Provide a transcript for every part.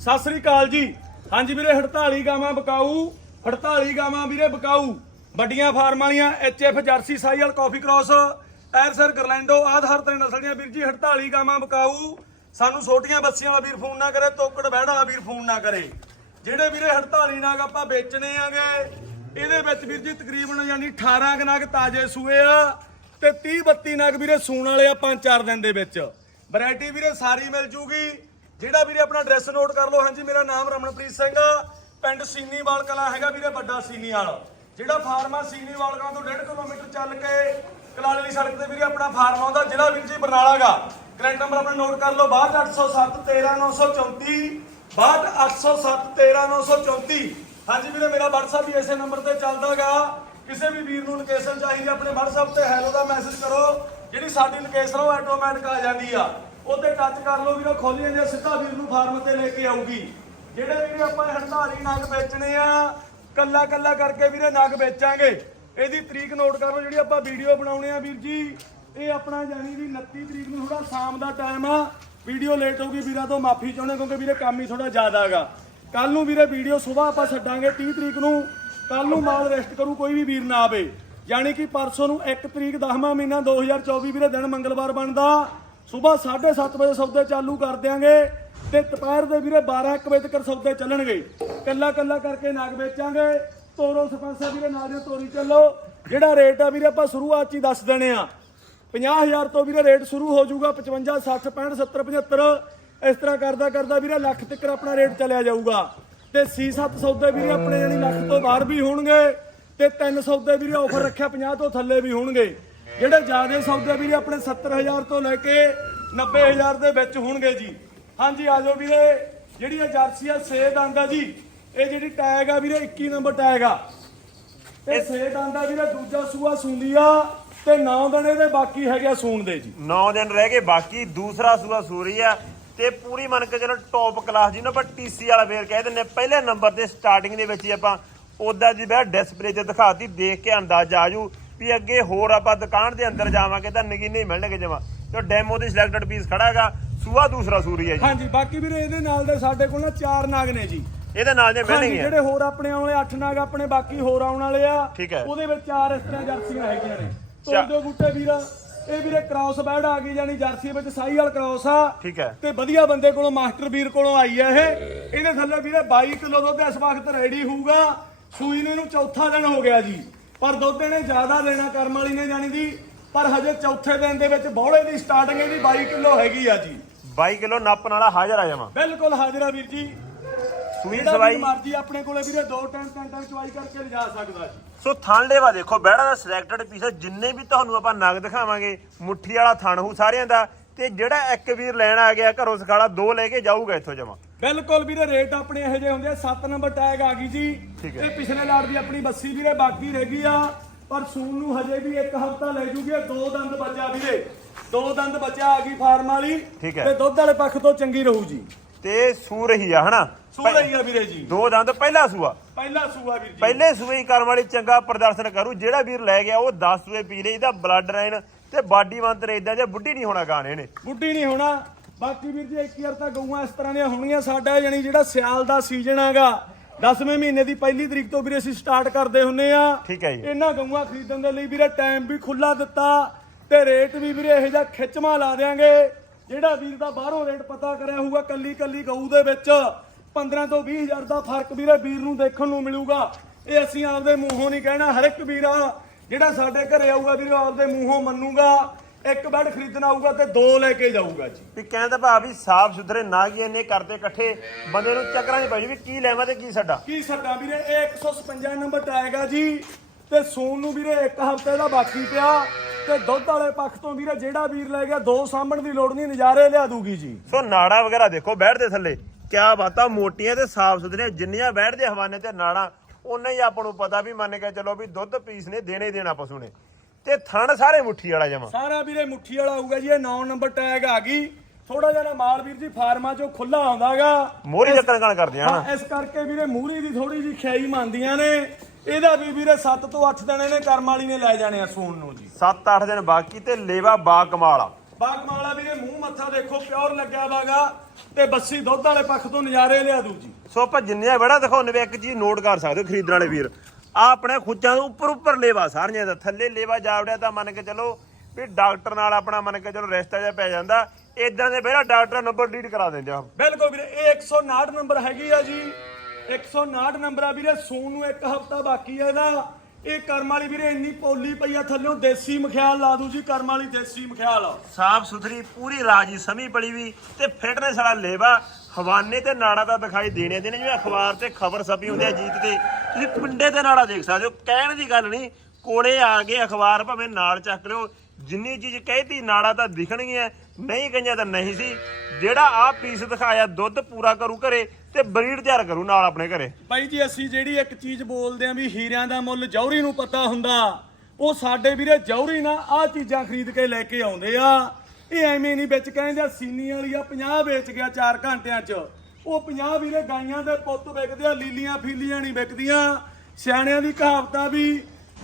ਸਤਿ ਸ੍ਰੀ ਅਕਾਲ ਜੀ। ਹਾਂਜੀ ਵੀਰੇ 48 ਗਾਵਾਂ ਬਕਾਊ 48 ਗਾਵਾਂ ਵੀਰੇ ਬਕਾਊ। ਵੱਡੀਆਂ ਫਾਰਮਾਂ ਵਾਲੀਆਂ ਐਚਐਫ ਜਰਸੀ ਸਾਈਅਲ ਕਾਫੀ ਕ੍ਰਾਸ, ਐਰਸਰ ਗਰਲੈਂਡੋ ਆਧਾਰ ਤੇ ਨਸਲ ਦੀਆਂ ਵੀਰ ਜੀ 48 ਗਾਵਾਂ ਬਕਾਊ। ਸਾਨੂੰ ਛੋਟੀਆਂ ਬੱਸੀਆਂ ਵਾਲਾ ਵੀਰ ਫੋਨ ਨਾ ਕਰੇ, ਤੋਕੜ ਬਹਿਣ ਵਾਲਾ ਵੀਰ ਫੋਨ ਨਾ ਕਰੇ। ਜਿਹੜੇ ਵੀਰੇ 48 ਨਾਗ ਆਪਾਂ ਵੇਚਣੇ ਆਗੇ, ਇਹਦੇ ਵਿੱਚ ਵੀਰ ਜੀ ਤਕਰੀਬਨ ਯਾਨੀ 18 ਕੁ ਨਾਗ ਤਾਜ਼ੇ ਸੂਏ ਆ ਤੇ 30 32 ਨਾਗ ਵੀਰੇ ਸੂਣ ਵਾਲੇ ਆ 5-4 ਦਿਨ ਦੇ ਵਿੱਚ। ਵੈਰਾਈਟੀ ਵੀਰੇ ਸਾਰੀ ਮਿਲ ਜੂਗੀ। ਜਿਹੜਾ ਵੀਰੇ ਆਪਣਾ ਐਡਰੈਸ ਨੋਟ ਕਰ ਲਓ। ਹਾਂਜੀ, ਮੇਰਾ ਨਾਮ ਰਮਨਪ੍ਰੀਤ ਸਿੰਘ ਆ। ਪਿੰਡ ਸੀਨੀਵਾਲ ਕਲਾ ਹੈਗਾ ਵੀਰੇ, ਵੱਡਾ ਸੀਨੀਵਾਲ। ਜਿਹੜਾ ਫਾਰਮ ਆ ਸੀਨੀਵਾਲ ਕਲਾ ਤੋਂ 1.5 ਕਿਲੋਮੀਟਰ ਚੱਲ ਕੇ ਕਲਾਲੀ ਸੜਕ ਤੇ ਵੀਰੇ ਆਪਣਾ ਫਾਰਮ ਆਉਂਦਾ, ਜ਼ਿਲ੍ਹਾ ਵੀਰ ਜੀ ਬਰਨਾਲਾ ਗਾ। ਕਰੰਟ ਨੰਬਰ ਆਪਣਾ ਨੋਟ ਕਰ ਲਓ 62807 13934 62807 ਹਾਂਜੀ ਵੀਰੇ, ਮੇਰਾ WhatsApp ਵੀ ਇਸੇ ਨੰਬਰ ਤੇ ਚੱਲਦਾਗਾ ਕਿਸੇ ਵੀ ਵੀਰ ਨੂੰ ਲੋਕੇਸ਼ਨ ਚਾਹੀਦੀ ਆਪਣੇ WhatsApp ਤੇ ਹੈਲੋ ਦਾ ਮੈਸੇਜ ਕਰੋ। ਜਿਹੜੀ ਸਾਡੀ ਲੋਕੇਸ਼ਨ ਉਹ ਆਟੋਮੈਟਿਕ ਆ ਜਾਂਦੀ ਆ। ਉਹਤੇ ਟੱਚ ਕਰ ਲਓ ਵੀਰੋ ਖੋਲੀ ਜਾਂਦੀ ਆ, ਸਿੱਧਾ ਵੀਰ ਨੂੰ ਫਾਰਮ ਤੇ ਲੈ ਕੇ ਆਊਗੀ। ਜਿਹੜੇ ਵੀਰੇ ਆਪਾਂ ਹੰਡਾਰੀ ਨਗ ਵੇਚਣੇ ਆ ਕੱਲਾ ਕੱਲਾ ਕਰਕੇ ਵੀਰੇ ਨਗ ਵੇਚਾਂਗੇ। ਇਹਦੀ ਤਰੀਕ ਨੋਟ ਕਰ ਲਓ ਜਿਹੜੀ ਆਪਾਂ ਵੀਡੀਓ ਬਣਾਉਣੇ ਆ ਵੀਰ ਜੀ। ਇਹ ਆਪਣਾ ਜਾਨੀ ਦੀ 29 ਤਰੀਕ ਨੂੰ ਥੋੜਾ ਸ਼ਾਮ ਦਾ ਟਾਈਮ ਆ। ਵੀਡੀਓ ਲੇਟ ਹੋਊਗੀ ਵੀਰਾਂ ਤੋਂ ਮਾਫੀ ਚਾਹੁੰਦੇ ਕਿਉਂਕਿ ਵੀਰੇ ਕੰਮ ਹੀ ਥੋੜਾ ਜ਼ਿਆਦਾ ਹੈਗਾ। ਕੱਲ ਨੂੰ ਵੀਰੇ ਵੀਡੀਓ ਸਵੇਰ ਆਪਾਂ ਛੱਡਾਂਗੇ 30 ਤਰੀਕ ਨੂੰ। ਕੱਲ ਨੂੰ ਮਾਲ ਰੈਸਟ ਕਰੂ ਕੋਈ ਵੀ ਵੀਰ ਨਾ ਆਵੇ। ਯਾਨੀ ਕਿ ਪਰਸੋਂ ਨੂੰ 1 ਤਰੀਕ 10ਵਾਂ ਮਹੀਨਾ 2024 ਵੀਰੇ ਦਿਨ ਮੰਗਲਵਾਰ ਬਣਦਾ। ਸਵੇਰ 7:30 ਵਜੇ ਸੌਦੇ ਚਾਲੂ ਕਰ ਦਿਆਂਗੇ ਤੇ ਦੁਪਹਿਰ ਦੇ ਵੀਰੇ 12 1 ਵਜੇ ਤੱਕ ਸੌਦੇ ਚੱਲਣਗੇ। ਕੱਲਾ ਕੱਲਾ ਕਰਕੇ ਨਾਗ ਵੇਚਾਂਗੇ। ਤੋਰੋ ਸਰਪੰਚ ਸਾਹਿਬ ਵੀਰੇ, ਨਾਲ ਦੀ ਤੋਰੀ ਚੱਲੋ। ਜਿਹੜਾ ਰੇਟ ਆ ਵੀਰੇ ਆਪਾਂ ਸ਼ੁਰੂਆਤ ਚ ਹੀ ਦੱਸ ਦੇਣੇ ਆ। 50000 ਤੋਂ ਵੀਰੇ ਰੇਟ ਸ਼ੁਰੂ ਹੋ ਜਾਊਗਾ 55 60 65 70 75 ਇਸ ਤਰ੍ਹਾਂ ਕਰਦਾ ਕਰਦਾ ਵੀਰੇ ਲੱਖ ਤੱਕ ਆਪਣਾ ਰੇਟ ਚੱਲਿਆ ਜਾਊਗਾ। ਤੇ C7 ਸੌਦੇ ਵੀਰੇ ਆਪਣੇ ਯਾਨੀ ਲੱਖ ਤੋਂ ਬਾਹਰ ਵੀ ਹੋਣਗੇ। ਤੇ ਤਿੰਨ ਸੌਦੇ ਵੀਰੇ ਆਫਰ ਰੱਖਿਆ 50 ਤੋਂ ਥੱਲੇ ਵੀ ਹੋਣਗੇ। ਜਿਹੜੇ ਜ਼ਿਆਦਾ ਸੌਦੇ ਵੀਰੇ ਆਪਣੇ 70000 ਤੋਂ ਲੈ ਕੇ 90000 ਦੇ ਵਿੱਚ ਹੋਣਗੇ ਜੀ। ਹਾਂਜੀ ਆ ਜਾਓ ਵੀਰੇ। ਜਿਹੜੀ ਇਹ ਜਰਸੀ ਆ ਸੇਧ ਆਂਦਾ ਜੀ ਇਹ ਜਿਹੜੀ ਟੈਗ ਆ ਵੀਰੇ 21 ਨੰਬਰ ਟੈਗ ਆ। ਇਹ ਸੇਧ ਆਂਦਾ ਵੀਰੇ ਦੂਜਾ ਸੂਆ ਸੁੰਦੀ ਆ ਤੇ ਨੌ ਦਣੇ ਦੇ ਬਾਕੀ ਹੈਗੇ ਸੂਣ ਦੇ ਜੀ। 9 ਦਿਨ ਰਹਿ ਗਏ ਬਾਕੀ ਦੂਸਰਾ ਸੂਆ ਸੂਰੀ ਆ ਤੇ ਪੂਰੀ ਮੰਨ ਕੇ ਚਲੋ ਟੌਪ ਕਲਾਸ ਜਿਹਨੂੰ ਆਪਾਂ ਟੀਸੀ ਵਾਲਾ ਵੇਰ ਕਹਿ ਦਿੰਨੇ ਪਹਿਲੇ ਨੰਬਰ ਤੇ ਸਟਾਰਟਿੰਗ ਦੇ ਵਿੱਚ ਹੀ ਆਪਾਂ ਉਦਾਂ ਦੀ ਬੈ ਡਿਸਪਲੇ ਤੇ ਦਿਖਾਤੀ ਦੇਖ ਕੇ ਅੰਦਾਜ਼ਾ ਆਜੂ ਵੀ ਅੱਗੇ ਹੋਰ ਆਪਾਂ ਦੁਕਾਨ ਦੇ ਅੰਦਰ ਜਾਵਾਂਗੇ ਤਾਂ ਨਗੀਨੇ ਹੀ ਮਿਲਣਗੇ ਜਮਾ। ਤੇ ਡੈਮੋ ਦੇ ਸਿਲੈਕਟਡ ਪੀਸ ਖੜਾ ਹੈਗਾ ਸੂਆ ਦੂਸਰਾ ਸੂਰੀ ਹੈ ਜੀ। ਹਾਂਜੀ ਬਾਕੀ ਵੀਰੇ ਇਹਦੇ ਨਾਲ ਦੇ ਸਾਡੇ ਕੋਲ ਨਾ ਚਾਰ ਨਾਗ ਨੇ ਜੀ। ਇਹਦੇ ਨਾਲ ਹਾਂਜੀ ਮਿਲਣਗੇ। ਜਿਹੜੇ ਹੋਰ ਆਪਣੇ ਆਉਣ ਵਾਲੇ 8 ਨਾਗ ਆਪਣੇ ਬਾਕੀ ਹੋਰ ਆਉਣ ਵਾਲੇ ਆ ਠੀਕ ਹੈ। ਉਹਦੇ ਵਿੱਚ ਚਾਰ ਇਸ ਤਰ੍ਹਾਂ ਜਰਸੀਆਂ ਹੈਗੀਆਂ ਨੇ। ਚਾ- ਤੋੜ ਦਿਓ ਬੂਟੇ ਵੀਰ। ਇਹ ਵੀਰੇ ਕ੍ਰਾਸ ਬੈਡ ਆ ਗਈ ਜਾਨੀ ਜਰਸੀ ਵਿੱਚ ਸਾਈ ਵਾਲ ਕ੍ਰਾਸ ਆ। ਠੀਕ ਹੈ। ਤੇ ਵਧੀਆ ਬੰਦੇ ਕੋਲੋਂ ਮਾਸਟਰ ਵੀਰ ਕੋਲੋਂ ਆਈ ਆ ਇਹ। ਇਹਦੇ ਥੱਲੇ ਵੀਰੇ 22 ਕਿਲੋ ਦੁੱਧ ਇਸ ਵਕਤ ਰੈਡੀ ਹੋਊਗਾ। ਸੂਈ ਨੂੰ ਇਹਨੂੰ ਚੌਥਾ ਦਿਨ ਹੋ ਗਿਆ ਜੀ। ਪਰ ਦੁੱਧ ਇਹਨੇ ਜ਼ਿਆਦਾ ਦੇਣਾ ਕਰਮ ਵਾਲੀ ਨੇ ਜਾਣੀ ਦੀ ਪਰ ਹਜੇ ਚੌਥੇ ਦਿਨ ਦੇ ਵਿੱਚ ਬੌਲੇ ਦੀ ਸਟਾਰਟਿੰਗ ਇਹਦੀ 22 ਕਿਲੋ ਹੈਗੀ ਆ ਜੀ। 22 ਕਿਲੋ ਨਾਪਣ ਵਾਲਾ ਹਾਜ਼ਰ ਆ ਜਾਵਾਂ। ਬਿਲਕੁਲ ਹਾਜ਼ਰ ਆ ਵੀਰ ਜੀ। ਸੂਈ ਸਵਾਈ। ਮਰਜ਼ੀ ਆਪਣੇ ਕੋਲੇ ਵੀਰੇ ਦੋ ਟਾਈਮ ਤਿੰਨ ਟਾਈਮ ਚਵਾਈ ਕਰਕੇ ਲਿਜਾ ਸਕਦਾ ਜੀ। ਸੋ ਥਣ ਲੇਵਾ ਦੇਖੋ ਬਹਿੜਾ ਦਾ ਸਿਲੈਕਟਡ ਪੀਸ ਜਿੰਨੇ ਵੀ ਤੁਹਾਨੂੰ ਆਪਾਂ ਨਗ ਦਿਖਾਵਾਂਗੇ ਮੁੱਠੀ ਵਾਲਾ ਥਣ ਹੂ ਸਾਰਿਆਂ ਦਾ ਤੇ ਜਿਹੜਾ ਇੱਕ ਵੀਰ ਲੈਣ ਆ ਗਿਆ ਘਰੋਂ ਸਖਾਲਾ ਦੋ ਲੈ ਕੇ ਜਾਊਗਾ ਇੱਥੋਂ ਜਮਾ। ਬਿਲਕੁਲ ਵੀਰੇ ਰੇਟ ਆਪਣੇ ਇਹੋ ਜਿਹੇ ਹੁੰਦੇ ਆ। 7 ਨੰਬਰ ਟੈਗ ਆ ਗਈ ਜੀ। ਇਹ ਪਿਛਲੇ ਲਾਟ ਦੀ ਆਪਣੀ ਬੱਸੀ ਵੀਰੇ ਬਾਕੀ ਰਹਿ ਗਈ ਆ। ਪਰ ਸੂਨ ਨੂੰ ਹਜੇ ਵੀ ਇੱਕ ਹਫਤਾ ਲੈ ਜੂਗੀ ਦੋ ਦੰਦ ਬੱਚਾ ਵੀਰੇ। ਦੋ ਦੰਦ ਬੱਚਾ ਆ ਗਈ ਫਾਰਮ ਵਾਲੀ। ਤੇ ਦੁੱਧ ਵਾਲੇ ਪੱਖ ਤੋਂ ਚੰਗੀ ਰਹੂ ਜੀ। ਤੇ ਸੂ ਰਹੀ ਆ ਹਨਾ? ਸੂ ਰਹੀ ਆ ਵੀਰੇ ਜੀ। ਦੋ ਦੰਦ ਪਹਿਲਾ ਸੂਆ। ਪਹਿਲਾ ਸੂਆ ਵੀਰ ਜੀ। ਪਹਿਲੇ ਸੂਏ ਹੀ ਕਰਮ ਵਾਲੀ ਚੰਗਾ ਪ੍ਰਦਰਸ਼ਨ ਕਰੂ। ਜਿਹੜਾ ਵੀਰ ਲੈ ਗਿਆ ਉਹ 10 ਸੂਏ ਪੀ ਲੇ ਇਹਦਾ ਬਲੱਡ ਲਾਈਨ ਤੇ ਬਾਡੀ ਮੰਤਰ ਇਦਾਂ ਜੇ ਬੁੱਢੀ ਨਹੀਂ ਹੋਣਾ ਗਾਣੇ ਨੇ। ਬੁੱਢੀ ਨਹੀਂ ਹੋਣਾ। ਬਾਕੀ ਵੀਰ ਜੀ ਇੱਕ ਯਾਰ ਤਾਂ ਗਊਆਂ ਇਸ ਤਰ੍ਹਾਂ ਦੀਆਂ ਹੋਣਗੀਆਂ ਸਾਡਾ ਯਾਨੀ ਜਿਹੜਾ ਸਿਆਲ ਦਾ ਸੀਜ਼ਨ ਹੈਗਾ 10ਵੇਂ ਮਹੀਨੇ ਦੀ ਪਹਿਲੀ ਤਰੀਕ ਤੋਂ ਵੀਰੇ ਅਸੀਂ ਸਟਾਰਟ ਕਰਦੇ ਹੁੰਨੇ ਆ। ਠੀਕ ਹੈ ਜੀ। ਇਹਨਾਂ ਗਊਆਂ ਖਰੀਦਣ ਦੇ ਲਈ ਵੀਰੇ ਟਾਈਮ ਵੀ ਖੁੱਲਾ ਦਿੱਤਾ ਤੇ ਰੇਟ ਵੀ ਵੀਰੇ ਇਹੋ ਜਿਹਾ ਖਿੱਚਵਾਂ ਲਾ ਦੇਾਂਗੇ ਜਿਹੜਾ ਵੀਰ ਦਾ ਬਾਹਰੋਂ ਰੇਟ ਪਤਾ ਕਰਿਆ ਹੋਊਗਾ ਕੱਲੀ ਕੱਲੀ ਗਊ ਦੇ ਵਿੱਚ 15 ਤੋਂ 20 ਹਜ਼ਾਰ ਦਾ ਫ਼ਰਕ ਵੀਰੇ ਵੀਰ ਨੂੰ ਦੇਖਣ ਨੂੰ ਮਿਲੂਗਾ। ਇਹ ਅਸੀਂ ਆਪਦੇ ਮੂੰਹੋਂ ਨਹੀਂ ਕਹਿਣਾ ਹਰ ਇੱਕ ਵੀਰ ਜਿਹੜਾ ਸਾਡੇ ਘਰੇ ਆਊਗਾ ਵੀਰੇ ਆਪਦੇ ਮੂੰਹੋਂ ਮੰਨੂਗਾ ਇੱਕ ਬੈਡ ਖਰੀਦਣਾ ਆਊਗਾ ਤੇ ਦੋ ਲੈ ਕੇ ਜਾਊਗਾ ਜੀ। ਵੀ ਕਹਿੰਦਾ ਭਾ ਵੀ ਸਾਫ਼ ਸੁਥਰੇ ਨਾ ਕੀ ਇਹਨੇ ਕਰਦੇ ਇਕੱਠੇ ਬੰਦੇ ਨੂੰ ਚੱਕਰਾਂ 'ਚ ਪੈ ਜੂ ਵੀ ਕੀ ਲੈਵਾਂ ਤੇ ਕੀ ਛੱਡਾ ਕੀ ਸਾਡਾ ਵੀਰੇ ਇਹ 155 ਨੰਬਰ ਟਾਏਗਾ ਜੀ ਤੇ ਸੂਨ ਨੂੰ ਵੀਰੇ ਇੱਕ ਹਫ਼ਤੇ ਦਾ ਬਾਕੀ ਪਿਆ ਤੇ ਦੁੱਧ ਵਾਲੇ ਪੱਖ ਤੋਂ ਵੀਰੇ ਜਿਹੜਾ ਵੀਰ ਲੈ ਗਿਆ ਦੋ ਸਾਂਭਣ ਦੀ ਲੋੜ ਨਹੀਂ ਨਜ਼ਾਰੇ ਲਿਆ ਦੂਗੀ ਜੀ। ਸੋ ਨਾੜਾ ਵਗੈਰਾ ਦੇਖੋ ਬੈਠ ਦੇ ਥੱਲੇ। ਕਿਆ ਬਾਤਾਂ ਮੋਟੀਆਂ ਤੇ ਸਾਫ਼ ਸੁਥਰੀਆਂ ਜਿੰਨੀਆਂ ਬੈਠ ਦੇ ਹਵਾਨੇ ਤੇ ਨਾੜਾ ਉਹਨਾਂ ਹੀ ਆਪਾਂ ਨੂੰ ਪਤਾ ਵੀ ਮੰਨ ਕੇ ਚਲੋ ਵੀ ਦੁੱਧ ਪੀਸ ਨੇ ਦੇਣੇ ਹੀ ਦੇਣਾ ਪਸ਼ੂ ਨੇ ਤੇ ਥਣ ਸਾਰੇ ਮੁੱਠੀ ਵਾਲਾ ਜਮਾ। ਸਾਰਾ ਵੀਰੇ ਮੁੱਠੀ ਵਾਲਾ ਆਊਗਾ ਜੀ ਇਹ 9 ਨੰਬਰ ਟੈਗ ਆ ਗਈ। ਥੋੜਾ ਜਿਹਾ ਨਾ ਮਾਲ ਵੀਰ ਜੀ ਫਾਰਮਾਂ ਚੋਂ ਖੁੱਲਾ ਆਉਂਦਾਗਾ ਮੋਰੀ ਚੱਕਣ ਕਣ ਕਰਦੇ ਹਾਂ ਇਸ ਕਰਕੇ ਵੀਰੇ ਮੂਹਰੀ ਦੀ ਥੋੜੀ ਜੀ ਖਿਆਈ ਮੰਨਦੀਆਂ ਨੇ। ਇਹਦਾ ਵੀ ਵੀਰੇ 7 ਤੋਂ 8 ਦਿਨ ਇਹਨੇ ਕਰਮ ਵਾਲੀ ਨੇ ਲੈ ਜਾਣੇ ਆ ਸੂਨ ਨੂੰ ਜੀ। 7-8 ਦਿਨ ਬਾਕੀ ਤੇ ਲੇਵਾ ਬਾ ਕਮਾਲ ਆ। ਬਾਗਮਾਲਾ ਵੀਰੇ ਮੂੰਹ ਮੱਥਾ ਦੇਖੋ ਪਿਓਰ ਲੱਗਿਆ ਵਾਗਾ ਤੇ ਬੱਸੀ ਦੁੱਧ ਵਾਲੇ ਪੱਖ ਤੋਂ ਨਜ਼ਾਰੇ ਲਿਆ ਦੂ ਜੀ। ਸੋ ਆਪਾਂ ਜਿੰਨੇ ਬੜਾ ਦਿਖਾਉਣੇ ਵੇ ਇੱਕ ਚੀਜ਼ ਨੋਟ ਕਰ ਸਕਦੇ ਹੋ ਖਰੀਦਣ ਵਾਲੇ ਵੀਰ। ਆ ਆਪਣੇ ਖੁੱਚਾਂ ਦੇ ਉੱਪਰ ਉੱਪਰ ਲੇਵਾ ਸਾਰੀਆਂ ਦਾ। ਥੱਲੇ ਲੇਵਾ ਜਾਵੜਿਆ ਤਾਂ ਮੰਨ ਕੇ ਚਲੋ ਵੀ ਡਾਕਟਰ ਨਾਲ ਆਪਣਾ ਮੰਨ ਕੇ ਚਲੋ ਰਿਸ਼ਤਾ ਜਿਹਾ ਪੈ ਜਾਂਦਾ। ਇਦਾਂ ਦੇ ਪਹਿਲਾਂ ਡਾਕਟਰ ਨੰਬਰ ਡੀਟ ਕਰਾ ਦਿੰਦੇ ਆ ਬਿਲਕੁਲ ਵੀਰੇ ਇਹ 159 ਨੰਬਰ ਹੈਗੀ ਆ ਜੀ। 159 ਨੰਬਰ ਆ ਵੀਰੇ ਸੂਣ ਨੂੰ ਇੱਕ ਹਫਤਾ ਬਾਕੀ ਆ ਇਹਦਾ। ਇਹ ਕਰਮ ਵਾਲੀ ਵੀਰੇ ਇੰਨੀ ਪੋਲੀ ਪਈ ਆ ਥੱਲਿਓਂ ਦੇਸੀ ਮਖਿਆਲ ਲਾ ਦੂ ਜੀ, ਕਰਮ ਵਾਲੀ ਦੇਸੀ ਮਖਿਆਲ। ਸਾਫ਼ ਸੁਥਰੀ, ਪੂਰੀ ਰਾਜੀ ਸਮੀ ਪੜੀ ਵੀ ਤੇ ਫਿਟਨੈਸ ਵਾਲਾ ਲੇਵਾ ਹਵਾਨੇ ਤੇ ਨਾੜਾ ਦਾ ਦਿਖਾਈ ਦੇਣੇ ਦੇਣੇ, ਜਿਵੇਂ ਅਖਬਾਰ ਤੇ ਖਬਰ ਛਪੀ ਹੁੰਦੀ ਆ ਜੀਤ ਤੇ। ਤੁਸੀਂ ਪਿੰਡੇ ਤੇ ਨਾੜਾ ਦੇਖ ਸਕਦੇ ਹੋ, ਕਹਿਣ ਦੀ ਗੱਲ ਨਹੀਂ, ਕੋਲੇ ਆ ਕੇ ਅਖਬਾਰ ਭਾਵੇਂ ਨਾਲ ਚੱਕ ਲਿਓ ਜਿੰਨੀ ਚੀਜ਼ ਕਹਿਤੀ, ਨਾੜਾ ਤਾਂ ਦਿਖਣਗੀਆਂ, ਨਹੀਂ ਗਈਆਂ ਤਾਂ ਨਹੀਂ ਸੀ। ਜਿਹੜਾ ਆ ਪੀਸ ਦਿਖਾਇਆ, ਦੁੱਧ ਪੂਰਾ ਕਰੂ ਘਰੇ ਤੇ ਬਰੀਡ ਤਿਆਰ ਕਰੂ ਨਾਲ ਆਪਣੇ ਘਰੇ। ਬਾਈ ਜੀ, ਅਸੀਂ ਜਿਹੜੀ ਇੱਕ ਚੀਜ਼ ਬੋਲਦੇ ਆਂ ਵੀ ਹੀਰਿਆਂ ਦਾ ਮੁੱਲ ਜੌਹਰੀ ਨੂੰ ਪਤਾ ਹੁੰਦਾ, ਉਹ ਸਾਡੇ ਵੀਰੇ ਜੌਹਰੀ ਨਾ ਆਹ ਚੀਜ਼ਾਂ ਖਰੀਦ ਕੇ ਲੈ ਕੇ ਆਉਂਦੇ ਆ। ਇਹ ਐਵੇਂ ਨਹੀਂ ਵਿੱਚ ਕਹਿੰਦੇ ਆ, ਸੀਨੀ ਵਾਲੀ ਆ 50 ਵੇਚ ਗਿਆ 4 ਘੰਟਿਆਂ 'ਚ। ਉਹ 50 ਵੀਰੇ ਗਾਈਆਂ ਦੇ ਪੁੱਤ ਵਿਕਦੇ ਆ, ਲੀਲੀਆਂ ਫੀਲੀਆਂ ਨਹੀਂ ਵਿਕਦੀਆਂ। ਸਿਆਣਿਆਂ ਦੀ ਕਹਾਵਤ ਆ ਵੀ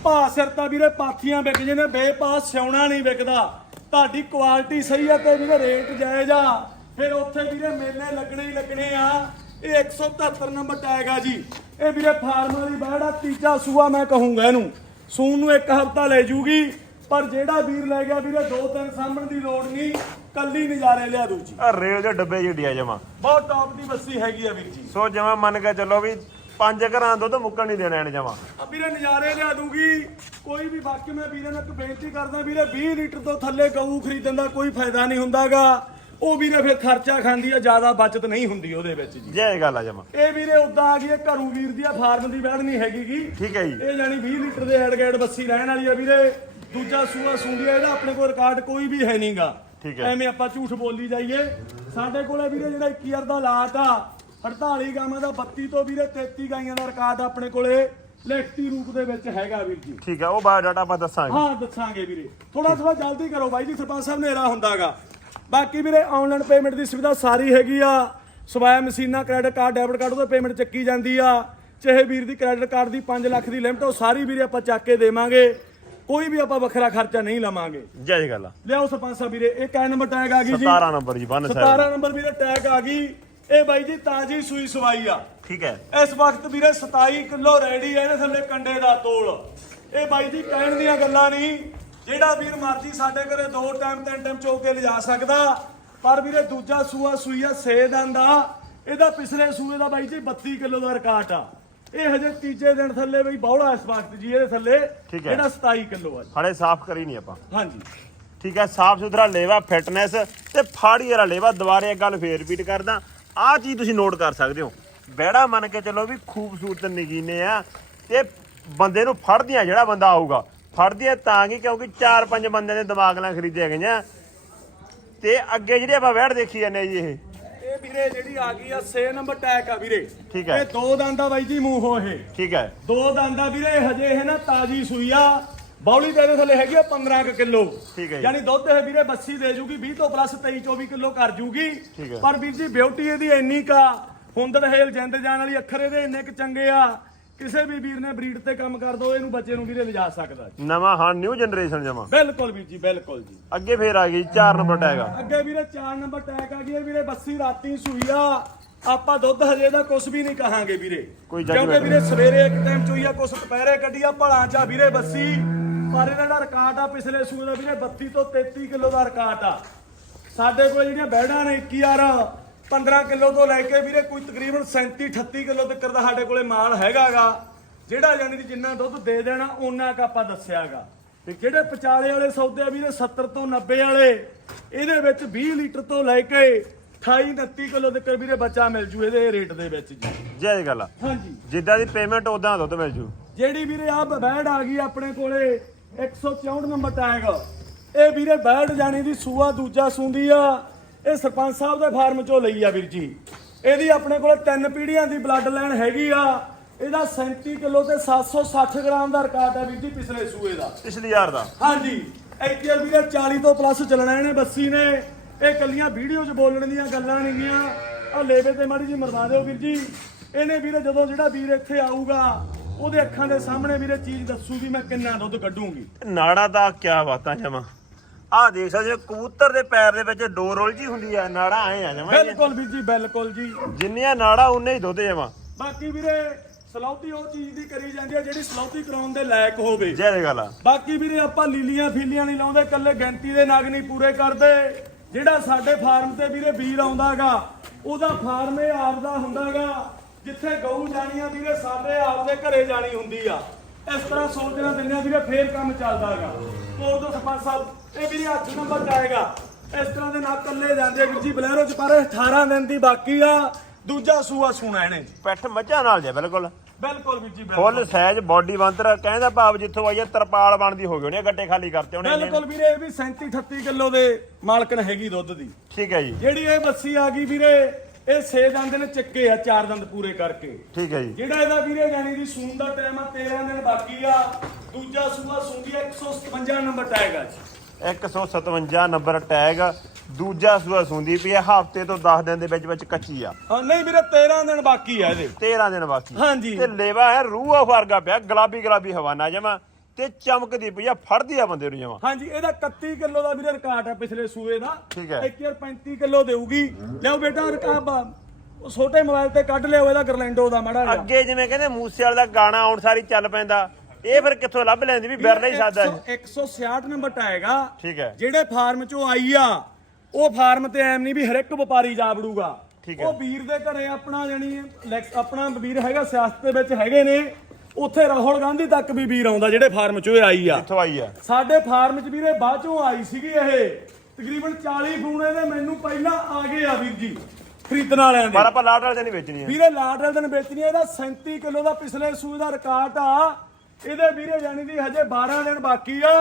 ਭਾ ਸਿਰ ਤਾਂ ਵੀਰੇ ਪਾਥੀਆਂ ਵਿਕ ਜਾਂਦੇ ਬੇਪਾਸ ਸਿਉਣਾ ਨਹੀਂ ਵਿਕਦਾ। ਤੁਹਾਡੀ ਕੁਆਲਿਟੀ ਸਹੀ ਆ ਤੇ ਵੀਰੇ ਰੇਟ ਜਾਇਜ਼ ਆ। ਫਿਰ ਉੱਥੇ ਵੀਰੇ ਮੇਲੇ ਲੱਗਣੇ ਹੀ ਲੱਗਣੇ ਆ। ਇਹ 177 ਨੰਬਰ ਟੈਗ ਆ ਜੀ। ਇਹ ਵੀਰੇ ਫਾਰਮ ਵਾਲੀ ਬੈੜ ਤੀਜਾ ਸੂਆ ਮੈਂ ਕਹੂੰਗਾ ਇਹਨੂੰ। ਸੂਣ ਨੂੰ ਇੱਕ ਹਫਤਾ ਲੈ ਜੂਗੀ ਪਰ ਜਿਹੜਾ ਵੀਰ ਲੈ ਗਿਆ ਵੀਰੇ ਦੋ ਤਿੰਨ ਸਾਹਮਣ ਦੀ ਲੋੜ ਨਹੀਂ ਕੱਲੀ ਨਜ਼ਾਰੇ ਲਿਆ ਦੂ ਜੀ। ਆ ਰੇਲ ਦੇ ਡੱਬੇ ਜਿਹੀ ਆ ਜਮਾ। ਬਹੁਤ ਟੌਪ ਦੀ ਬੱਸੀ ਹੈਗੀ ਆ ਵੀਰ ਜੀ। ਸੋ ਜਮਾ ਮੰਨ ਕੇ ਚੱਲੋ ਵੀ ਪੰਜ ਘਰਾਂ ਦੁੱਧ ਮੁੱਕਣ ਨਹੀਂ ਦੇਣਾ ਇਹਨੇ ਜਮਾ। ਆ ਵੀਰੇ ਨਜ਼ਾਰੇ ਲਿਆ ਦੂਗੀ ਕੋਈ ਵੀ ਬਾਕੀ ਮੈਂ ਵੀਰੇ ਨੂੰ ਇੱਕ ਬੇਨਤੀ ਕਰਦਾ ਵੀਰੇ 20 ਲੀਟਰ ਤੋਂ ਥੱਲੇ ਗਊ ਖਰੀਦਣ ਦਾ ਕੋਈ ਫਾਇਦਾ ਨਹੀਂ ਹੁੰਦਾਗਾ। ਉਹ ਵੀਰੇ ਫਿਰ ਖਰਚਾ ਖਾਂਦੀ ਆ ਜ਼ਿਆਦਾ ਬਚਤ ਨਹੀਂ ਹੁੰਦੀ ਉਹਦੇ ਵਿੱਚ ਜੀ। ਜੇ ਇਹ ਗੱਲ ਆ ਜਮਾ। ਇਹ ਵੀਰੇ ਉਦਾਂ ਆ ਗਈ ਇਹ ਘਰੂ ਵੀਰ ਦੀ ਆ ਫਾਰਮ ਦੀ ਬੈੜ ਨਹੀਂ ਹੈਗੀਗੀ ਠੀਕ ਹੈ ਜੀ। ਇਹ ਜਾਨੀ 20 ਲੀਟਰ ਦੇ ਐਡ ਗੈਡ ਬੱਸੀ ਰਹਿਣ ਵਾਲੀ ਆ ਵੀਰੇ। ਦੂਜਾ ਸੂਆ ਸੂੰਦੀ ਆ ਇਹਦਾ ਆਪਣੇ ਕੋਲ ਰਿਕਾਰਡ ਕੋਈ ਵੀ ਹੈ ਨਹੀਂਗਾ ਠੀਕ ਹੈ। ਐਵੇਂ ਆਪਾਂ ਝੂਠ ਬੋਲੀ ਜਾਈਏ। ਸਾਡੇ ਕੋਲੇ ਵੀਰੇ ਜਿਹੜਾ 21 ਦਾ ਲਾਟ ਆ 48 ਗਾਵਾਂ ਦਾ 32 ਤੋਂ ਵੀਰੇ 33 ਗਾਈਆਂ ਦਾ ਰਿਕਾਰਡ ਆਪਣੇ ਕੋਲੇ। ਲਿਖਤੀ ਰੂਪ ਦੇ ਵਿੱਚ ਹੈਗਾ ਵੀਰ ਜੀ। ਠੀਕ ਹੈ ਉਹ ਬਾਇਓਡਾਟਾ ਆਪਾਂ ਦੱਸਾਂਗੇ। ਹਾਂ ਦੱਸਾਂਗੇ ਵੀਰੇ। ਥੋੜਾ ਥੋੜਾ ਜਲਦੀ ਕਰੋ ਬਾਈ ਜੀ ਸਰਪੰਚ ਸਾਹਿਬ ਨੇਰਾ ਹੁੰਦਾਗਾ। ਬਾਕੀ ਵੀਰੇ ਆਨਲਾਈਨ ਪੇਮੈਂਟ ਦੀ ਸੁਵਿਧਾ ਸਾਰੀ ਹੈਗੀ ਆ। ਸਵਾਇਆ ਮਸ਼ੀਨਾਂ ਕ੍ਰੈਡਿਟ ਕਾਰਡ ਡੈਬਿਟ ਕਾਰਡ ਉਹਦੇ ਪੇਮੈਂਟ ਚੱਕੀ ਜਾਂਦੀ ਆ। ਚਾਹੇ ਵੀਰ ਦੀ ਕ੍ਰੈਡਿਟ ਕਾਰਡ ਦੀ 5 ਲੱਖ ਦੀ ਲਿਮਟ ਉਹ ਸਾਰੀ ਵੀਰੇ ਆਪਾਂ ਚੱਕ ਕੇ ਦੇਵਾਂਗੇ। ਕੋਈ ਵੀ ਆਪਾਂ ਵੱਖਰਾ ਖਰਚਾ ਨਹੀਂ ਲਵਾਂਗੇ। ਜੈ ਜੀ ਗੱਲ ਆ ਲਿਆਓ ਸਰਪੰਚ ਸਾਹਿਬ ਵੀਰੇ ਇਹ ਕੈ ਨੰਬਰ ਟੈਗ ਆ ਗਈ ਜੀ? 17 ਨੰਬਰ ਜੀ ਬੰਨ ਸਾਹਿਬ। 17 ਨੰਬਰ ਵੀਰੇ ਟੈਗ ਆ ਗਈ। ਇਹ ਬਾਈ ਜੀ ਤਾਜੀ ਸੂਈ ਸਵਾਈ ਆ। ਠੀਕ ਹੈ। ਇਸ ਵਕਤ ਵੀਰੇ 27 ਕਿਲੋ ਰੈਡੀ ਹੈ ਇਹਦੇ ਥੱਲੇ ਕੰਡੇ ਦਾ ਤੋਲ। ਇਹ ਬਾਈ ਜੀ ਕਹਿਣ ਦੀਆਂ ਗੱਲਾਂ ਨਹੀਂ ਜਿਹੜਾ ਵੀਰ ਮਰਜ਼ੀ ਸਾਡੇ ਘਰੇ ਦੋ ਟਾਈਮ ਤਿੰਨ ਟਾਈਮ ਚੋ ਕੇ ਲਿਜਾ ਸਕਦਾ ਪਰ ਵੀਰੇ ਦੂਜਾ ਸੂਆ ਸੂਈ ਆ ਸੇ ਦਿਨ ਦਾ ਇਹਦਾ ਪਿਛਲੇ ਸੂਏ ਦਾ ਬਾਈ ਜੀ 32 ਕਿਲੋ ਦਾ ਰਿਕਾਰਡ ਆ। ਇਹ ਹਜੇ ਤੀਜੇ ਦਿਨ ਥੱਲੇ ਬਈ ਬੌਲਾ ਇਸ ਵਕਤ ਜੀ ਇਹਦੇ ਥੱਲੇ। ਜਿਹੜਾ 27 ਕਿਲੋ ਆ। ਹਲੇ ਸਾਫ਼ ਕਰੀ ਨਹੀਂ ਆਪਾਂ। ਹਾਂਜੀ। ਠੀਕ ਹੈ ਸਾਫ਼ ਸੁਥਰਾ ਲੇਵਾ ਫਿਟਨੈਸ ਤੇ ਫਾੜੀ ਵਾਲਾ ਲੇਵਾ ਦੁਬਾਰੇ ਇੱਕ ਗੱਲ ਫੇਰ ਰਿਪੀਟ ਕਰਦਾ। ਆਹ ਚੀਜ਼ ਤੁਸੀਂ ਨੋਟ ਕਰ ਸਕਦੇ ਹੋ। ਬਹਿੜਾ ਮੰਨ ਕੇ ਚੱਲੋ ਵੀ ਖੂਬਸੂਰਤ ਨਗੀਨੇ ਆ ਤੇ ਬੰਦੇ ਨੂੰ ਫੜਦੀਆਂ ਜਿਹੜਾ ਬੰਦਾ ਆਊਗਾ ਫੜਦੀਆਂ ਤਾਂ ਕਿ ਕਿਉਂਕਿ ਚਾਰ ਪੰਜ ਬੰਦਿਆਂ ਦੇ ਦਿਮਾਗ ਨਾਲ ਖਰੀਦਿਆ ਗਈਆਂ। ਤੇ ਅੱਗੇ ਜਿਹੜੀ ਆਪਾਂ ਵਹਿੜ ਦੇਖੀ ਜਾਂਦੇ ਜੀ ਇਹ। ਇਹ ਵੀਰੇ ਜਿਹੜੀ ਆ ਗਈ ਆ 6 ਨੰਬਰ ਟੈਗ ਆ ਵੀਰੇ। ਠੀਕ ਹੈ। ਇਹ ਦੋ ਦੰਦ ਆ ਬਾਈ ਜੀ ਮੂੰਹੋਂ ਇਹ ਠੀਕ ਹੈ। ਦੋ ਦੰਦਾਂ ਵੀਰੇ ਹਜੇ ਇਹ ਨਾ ਤਾਜੀ ਸੂਈ ਆ। ਬੌਲੀ ਦੇ ਇਹਦੇ ਥੱਲੇ ਹੈਗੀ ਆ 15 ਕੁ ਕਿਲੋ। ਠੀਕ ਹੈ ਜੀ। ਯਾਨੀ ਦੁੱਧ ਇਹ ਵੀਰੇ ਬੱਸੀ ਦੇ ਜੂਗੀ 20 ਤੋਂ ਪਲੱਸ 23 24 ਕਿਲੋ ਕਰ ਜੂਗੀ। ਠੀਕ ਹੈ। ਪਰ ਵੀਰ ਜੀ ਬਿਊਟੀ ਇਹਦੀ ਇੰਨੀ ਕਾ ਹੁੰਦੜ ਹੇਲ ਜਿੰਦ ਜਾਣ ਵਾਲੀ ਅੱਖਰ ਇਹਦੇ ਇੰਨੇ ਕੁ ਚੰਗੇ ਆ ਕਿਸੇ ਵੀ ਵੀਰ ਨੇ ਬਰੀਡ ਤੇ ਕੰਮ ਕਰ ਦੋ ਇਹਨੂੰ ਬੱਚੇ ਨੂੰ ਵੀਰੇ ਲਿਜਾ ਸਕਦਾ ਜੀ। ਨਵਾਂ ਹਾਂ ਨਿਊ ਜਨਰੇਸ਼ਨ ਜਮਾ। ਬਿਲਕੁਲ ਵੀਰ ਜੀ ਬਿਲਕੁਲ ਜੀ। ਅੱਗੇ ਫੇਰ ਆ ਗਈ 4 ਨੰਬਰ ਟੈਗ ਆ। ਅੱਗੇ ਵੀਰੇ 4 ਨੰਬਰ ਟੈਗ ਆ ਗਿਆ ਵੀਰੇ ਬੱਸੀ ਰਾਤੀ ਸੂਈ ਆ। ਆਪਾਂ ਦੁੱਧ ਹਜੇ ਦਾ ਕੁਝ ਵੀ ਨਹੀਂ ਕਹਾਂਗੇ ਵੀਰੇ। ਕੋਈ ਕਿਉਂਕਿ ਵੀਰੇ ਸਵੇਰੇ ਇੱਕ ਟਾਈਮ ਚੋਈ ਆ ਕੁਝ ਦੁਪਹਿਰੇ ਕੱਢੀ ਆ ਭਲਾ ਚਾ ਵੀਰੇ ਬੱਸੀ। ਪਰ ਇਹਨਾਂ ਦਾ ਰਿਕਾਰਡ ਆ ਪਿਛਲੇ ਸੂਏ ਦਾ ਵੀਰੇ 32 ਤੋਂ 33 ਕਿਲੋ ਦਾ ਰਿਕਾਰਡ ਆ। ਸਾਡੇ ਕੋਲ ਜਿਹੜੀਆਂ ਬੈੜਾਂ ਨੇ 21 ਯਾਰ 15 ਕਿਲੋ ਤੋਂ ਲੈ ਕੇ ਵੀਰੇ ਕੋਈ ਤਕਰੀਬਨ 37 38 ਕਿਲੋ ਤੱਕ ਦਾ ਸਾਡੇ ਕੋਲੇ ਮਾਲ ਹੈਗਾਗਾ। ਜਿਹੜਾ ਜਾਨੀ ਦੀ ਜਿੰਨਾ ਦੁੱਧ ਦੇ ਦੇਣਾ ਉਹਨਾਂ ਕ ਆਪਾਂ ਦੱਸਿਆਗਾ। ਤੇ ਜਿਹੜੇ ਪਚਾਲੇ ਵਾਲੇ ਸੌਦੇ ਆ ਵੀਰੇ 70 ਤੋਂ 90 ਵਾਲੇ ਇਹਦੇ ਵਿੱਚ 20 ਲੀਟਰ ਤੋਂ ਲੈ ਕੇ 28 29 ਕਿਲੋ ਤੱਕ ਵੀਰੇ ਬੱਚਾ ਮਿਲ ਜੂ ਇਹਦੇ ਰੇਟ ਦੇ ਵਿੱਚ ਜੀ। ਜੈ ਗੱਲ ਆ। ਹਾਂਜੀ। ਜਿੱਦਾਂ ਦੀ ਪੇਮੈਂਟ ਉਦਾਂ ਦੁੱਧ ਮਿਲ ਜੂ। ਜਿਹੜੀ ਵੀਰੇ ਆ ਬੈੜ ਆ ਗਈ ਆਪਣੇ ਕੋਲੇ 164 ਨੰਬਰ ਟੈਗ। ਇਹ ਵੀਰੇ ਬੈੜ ਜਾਣੀ ਦੀ ਸੂਆ ਦੂਜਾ ਸੂੰਦੀ ਆ। ਇਹ ਸਰਪੰਚ ਸਾਹਿਬ ਦੇ ਫਾਰਮ ਚੋਂ ਲਈ ਆ ਵੀਰ ਜੀ। ਇਹਦੀ ਆਪਣੇ ਕੋਲ ਤਿੰਨ ਪੀੜ੍ਹੀਆਂ ਦੀ ਬਲੱਡ ਲਾਈਨ ਹੈਗੀ ਆ। ਇਹਦਾ 37 ਕਿਲੋ ਤੇ 760 ਗ੍ਰਾਮ ਦਾ ਰਿਕਾਰਡ ਆ ਵੀਰ ਜੀ ਪਿਛਲੇ ਸੂਏ ਦਾ। ਪਿਛਲੀ ਯਾਰ ਦਾ। ਹਾਂਜੀ। ਇੱਥੇ ਵੀਰੇ 40 ਤੋਂ ਪਲੱਸ ਚੱਲਣਾ ਇਹਨੇ ਬੱਸੀ ਨੇ। ਇਹ ਕੱਲੀਆਂ ਵੀਡੀਓ 'ਚ ਬੋਲਣ ਦੀਆਂ ਗੱਲਾਂ ਨਹੀਂਗੀਆਂ ਆ ਲੇਵੇ ਤੇ ਮਾੜੀ ਜੀ ਮਰਵਾ ਦਿਓ ਵੀਰ ਜੀ। ਇਹਨੇ ਵੀਰੇ ਜਦੋਂ ਜਿਹੜਾ ਵੀਰ ਇੱਥੇ ਆਊਗਾ ਉਹਦੇ ਅੱਖਾਂ ਦੇ ਸਾਹਮਣੇ ਵੀਰੇ ਚੀਜ਼ ਦੱਸੂਗੀ ਮੈਂ ਕਿੰਨਾ ਦੁੱਧ ਕੱਢੂੰਗੀ। ਨਾੜਾ ਦਾ ਕੀ ਬਾਤਾਂ ਜਮਾ। ਆਹ ਦੇਖ ਸਕਦੇ ਹੋ ਕਬੂਤਰ ਦੇ ਪੈਰ ਦੇ ਵਿੱਚ ਡੋਰ ਰੋਲ ਜੀ ਹੁੰਦੀ ਆ ਨਾੜਾ ਐ ਆ ਜਮਾ ਬਿਲਕੁਲ ਵੀਰ ਜੀ ਬਿਲਕੁਲ ਜੀ। ਜਿੰਨੀਆਂ ਨਾੜਾ ਉਨੇ ਹੀ ਦੁੱਧ ਜਮਾ। ਬਾਕੀ ਵੀਰੇ ਸਲੌਤੀ ਉਹ ਚੀਜ਼ ਦੀ ਕਰੀ ਜਾਂਦੀ ਹੈ ਜਿਹੜੀ ਸਲੌਤੀ ਕਰਾਉਣ ਦੇ ਲਾਇਕ ਹੋਵੇ। ਜੈ ਦੀ ਗੱਲ। ਆ ਬਾਕੀ ਵੀਰੇ ਆਪਾਂ ਲੀਲੀਆਂ ਫੀਲੀਆਂ ਨਹੀਂ ਲਾਉਂਦੇ ਕੱਲੇ ਗਿਣਤੀ ਦੇ ਨਗ ਨਹੀਂ ਪੂਰੇ ਕਰਦੇ। ਜਿਹੜਾ ਸਾਡੇ ਫਾਰਮ ਤੇ ਵੀਰੇ ਵੀਰ ਆਉਂਦਾਗਾ ਉਹਦਾ ਫਾਰਮ ਇਹ ਆਪਦਾ ਹੁੰਦਾਗਾ। ਜਿੱਥੇ ਗਊ ਜਾਣੀ ਆ ਵੀਰੇ ਸਾਡੇ ਆਪਦੇ ਘਰੇ ਜਾਣੀ ਹੁੰਦੀ ਆ। ਇਸ ਤਰ੍ਹਾਂ ਸੋਚਣਾ ਦਿੰਦੇ ਆ ਵੀਰੇ ਫੇਰ ਕੰਮ ਚੱਲਦਾਗਾ ਕੋਲ ਤੋਂ ਸਰਪੰਚ ਸਾਹਿਬ ਇਹ ਵੀਰੇ 8 ਨੰਬਰ ਚ ਆਏਗਾ। ਇਸ ਤਰ੍ਹਾਂ ਦੇ ਨਾਲ ਕੱਲੇ ਜਾਂਦੇ ਵੀਰ ਜੀ ਬਲੈਰੋ ਚ ਪਰ 18 ਦਿਨ ਦੀ ਬਾਕੀ ਆ। ਦੂਜਾ ਸੂਆ ਸੁਣਾ ਇਹਨੇ। ਪੈਠ ਮੱਝਾਂ ਨਾਲ ਜੇ ਬਿਲਕੁਲ। ਬਿਲਕੁਲ ਵੀਰ ਜੀ ਫੁੱਲ ਸਾਈਜ਼ ਬਾਡੀ ਬੰਤਰ ਕਹਿੰਦਾ ਭਾਵ ਜਿੱਥੋਂ ਆਈ ਆ ਤਰਪਾਲ ਬਣਦੀ ਹੋ ਗਈ ਹੋਣੀ ਆ ਗੱਡੇ ਖਾਲੀ ਕਰਤੇ ਉਹਨੇ ਬਿਲਕੁਲ ਵੀਰੇ ਇਹ ਵੀ 37 38 ਕਿਲੋ ਦੇ ਮਾਲਕਨ ਹੈਗੀ ਦੁੱਧ ਦੀ। ਠੀਕ ਹੈ ਜੀ। ਜਿਹੜੀ ਇਹ ਬੱਸੀ ਆ ਗਈ ਵੀਰੇ ਇਹ 6 ਦੰਦ ਨੇ ਚੱਕੇ ਆ ਚਾਰ ਦੰਦ ਪੂਰੇ ਕਰਕੇ। ਠੀਕ ਹੈ ਜੀ। ਜਿਹੜਾ ਇਹਦਾ ਵੀਰੇ ਜਾਨੀ ਦੀ ਸੂਣ ਦਾ ਟਾਈਮ ਆ 13 ਦਿਨ ਬਾਕੀ ਆ ਦੂਜਾ ਸੂਆ ਆ 157 ਨੰਬਰ ਟੈਗ ਆ ਜੀ। 157 ਨੰਬਰ ਟੈਗ ਦੂਜਾ ਸੂਆ ਸੁੰਦੀ ਪਈ ਹੈ ਹਫ਼ਤੇ ਤੋਂ 10 ਦਿਨ ਦੇ ਵਿੱਚ ਵਿੱਚ ਕੱਚੀ ਆ। ਹਾਂ ਨਹੀਂ ਵੀਰੇ 13 ਦਿਨ ਬਾਕੀ ਆ ਇਹਦੇ। 13 ਦਿਨ ਬਾਕੀ। ਹਾਂਜੀ। ਤੇ ਲੇਵਾ ਹੈ ਰੂਹ ਆ ਵਰਗਾ ਪਿਆ ਗੁਲਾਬੀ ਗੁਲਾਬੀ ਹਵਾਨਾ ਜਮਾ। ਤੇ ਚਮਕਦੀ ਪਈ ਆ ਫੜਦੀ ਆ ਬੰਦੇ ਨੂੰ ਜਮਾ। ਹਾਂਜੀ ਇਹਦਾ 31 ਕਿਲੋ ਦਾ ਵੀਰੇ ਰਿਕਾਰਡ ਆ ਪਿਛਲੇ ਸੂਏ ਦਾ। ਠੀਕ ਹੈ। 35 ਕਿਲੋ ਦੇਊਗੀ। ਲਿਓ ਬੇਟਾ ਰਿਕਾਰਡ ਉਹ ਛੋਟੇ ਮੋਬਾਈਲ ਤੇ ਕੱਢ ਲਿਓ ਇਹਦਾ ਗਰਲੈਂਡੋ ਦਾ ਮਾੜਾ ਜਿਹਾ। ਅੱਗੇ ਜਿਵੇਂ ਕਹਿੰਦੇ ਮੂਸੇ ਵਾਲੇ ਦਾ ਗਾਣਾ ਆਉਣ ਸਾਰੀ ਚੱਲ ਪੈਂਦਾ। ਇਹ ਫਿਰ ਕਿੱਥੋਂ ਲੱਭ ਲੈਂਦੀ ਵੀ ਬਿਰਲਾ ਹੀ ਸਾਦਾ ਹੈ? 166 ਨੰਬਰ ਆ। ਠੀਕ ਹੈ। ਜਿਹੜੇ ਫਾਰਮ ਚੋਂ ਆਈ ਆ ਉਹ ਫਾਰਮ ਤੇ ਐਮ ਨਹੀਂ ਵੀ ਹਰ ਇੱਕ ਵਪਾਰੀ ਜਾ ਵੜੂਗਾ। ਠੀਕ ਹੈ। ਉਹ ਵੀਰ ਦੇ ਘਰੇ ਆਪਣਾ ਜਾਨੀ ਆਪਣਾ ਵੀਰ ਹੈਗਾ ਸਿਆਸਤ ਦੇ ਵਿੱਚ ਹੈਗੇ ਨੇ। ਉੱਥੇ ਰਾਹੁਲ ਗਾਂਧੀ ਤੱਕ ਵੀ ਵੀਰ ਆਉਂਦਾ ਜਿਹੜੇ ਫਾਰਮ ਚੋਂ ਇਹ ਆਈ ਆ। ਕਿੱਥੋਂ ਆਈ ਆ। ਸਾਡੇ ਫਾਰਮ 'ਚ ਵੀਰੇ ਬਾਅਦ ਚੋਂ ਆਈ ਸੀਗੀ ਇਹ। ਤਕਰੀਬਨ 40 ਫੋਨ ਇਹਦੇ ਮੈਨੂੰ ਪਹਿਲਾਂ ਆ ਗਏ ਆ ਵੀਰ ਜੀ ਖਰੀਦਣ ਵਾਲਿਆਂ ਪਰ ਦੇ ਆਪਾਂ ਲਾਟ ਵਾਲੇ ਨਹੀਂ ਵੇਚਣੀ ਹੈ ਵੀਰੇ ਲਾਟਰਲ ਦਿਨ ਵੇਚਣੀ ਆ, ਇਹਦਾ 37 ਕਿਲੋ ਦਾ ਪਿਛਲੇ ਸੂਏ ਦਾ ਰਿਕਾਰਡ ਆ। ਇਹਦੇ ਵੀਰੇ ਜਾਨੀ ਦੀ ਹਜੇ 12 ਦਿਨ ਬਾਕੀ ਆ।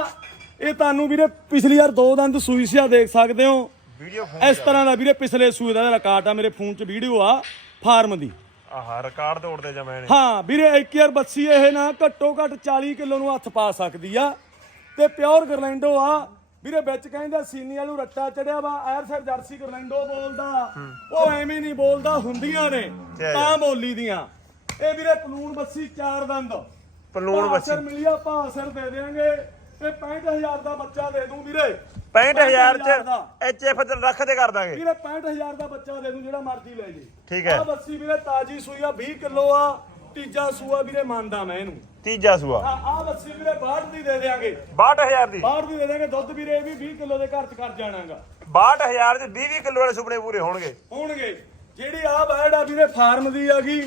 ਇਹ ਤੁਹਾਨੂੰ ਵੀਰੇ ਪਿਛਲੀ ਵਾਰ ਦੋ ਦਿਨ ਤੋਂ ਸੂਈ ਸਿਆ ਦੇਖ ਸਕਦੇ ਹੋ। ਵੀਡੀਓ ਇਸ ਤਰ੍ਹਾਂ ਦਾ ਵੀਰੇ ਪਿਛਲੇ ਸੂਏ ਦਾ ਰਿਕਾਰਡ ਆ ਮੇਰੇ ਫੋਨ 'ਚ ਵੀਡੀਓ ਆ ਫਾਰਮ ਦੀ। ਆਹ ਰਿਕਾਰਡ ਤੋੜਦੇ ਜਮਾ ਇਹਨੇ। ਹਾਂ ਵੀਰੇ ਇੱਕ ਯਾਰ ਬੱਸੀ ਇਹ ਨਾ ਘੱਟੋ ਘੱਟ 40 ਕਿਲੋ ਨੂੰ ਹੱਥ ਪਾ ਸਕਦੀ ਆ। ਤੇ ਪਿਓਰ ਗਰਲੈਂਡੋ ਆ। ਵੀਰੇ ਵਿੱਚ ਕਹਿੰਦਾ ਸੀਨੀ ਵਾਲੂ ਰੱਟਾ ਚੜਿਆ ਵਾ ਐਰ ਸਰ ਜਰਸੀ ਗਰਲੈਂਡੋ ਬੋਲਦਾ। ਉਹ ਐਵੇਂ ਨਹੀਂ ਬੋਲਦਾ ਹੁੰਦੀਆਂ ਨੇ ਜੈ ਤਾਂ ਬੋਲੀ ਦੀਆਂ। ਇਹ ਵੀਰੇ ਪਲੂਣ ਬੱਸੀ ਚਾਰ ਦੰਦ। ਪਲੂਣ ਬੱਸੀ। ਭਾਅ ਸਿਰ ਮਿਲਿਆ ਭਾਸਰ ਦੇ ਦੇਾਂਗੇ ਤੇ 65000 ਦਾ ਬੱਚਾ ਦੇ ਦੂੰ ਵੀਰੇ। 65000 ਚ। ਐਚਐਫ ਤੇ ਰੱਖ ਦੇ ਕਰ ਦਾਂਗੇ। ਵੀਰੇ 65000 ਦਾ ਬੱਚਾ ਦੇ ਦੂੰ ਜਿਹੜਾ ਮਰਜ਼ੀ ਲੈ ਜੇ। ਠੀਕ ਹੈ। ਆ ਬੱਸੀ ਵੀਰੇ ਤਾਜੀ ਸੂਈ ਆ 20 ਕਿਲੋ ਆ ਤੀਜਾ ਸੂਆ ਵੀਰੇ ਮੰਨਦਾ ਮੈਂ ਇਹਨੂੰ। ਤੀਜਾ ਸੂਆ। ਆ ਆ ਬੱਸੀ ਵੀਰੇ 62 ਦੀ ਦੇ ਦੇਾਂਗੇ 62000 ਦੀ। 62 ਦੀ ਦੇ ਦੇਾਂਗੇ ਦੁੱਧ ਵੀਰੇ ਇਹ ਵੀ 20 ਕਿਲੋ ਦੇ ਘਰ ਚ ਕਰ ਜਾਣਾਗਾ। 62000 ਚ 20 ਕਿਲੋ ਵਾਲੇ ਸੁਪਨੇ ਪੂਰੇ ਹੋਣਗੇ। ਹੋਣਗੇ। ਜਿਹੜੀ ਆ ਬੈੜ ਆ ਵੀਰੇ ਫਾਰਮ ਦੀ ਹੈਗੀ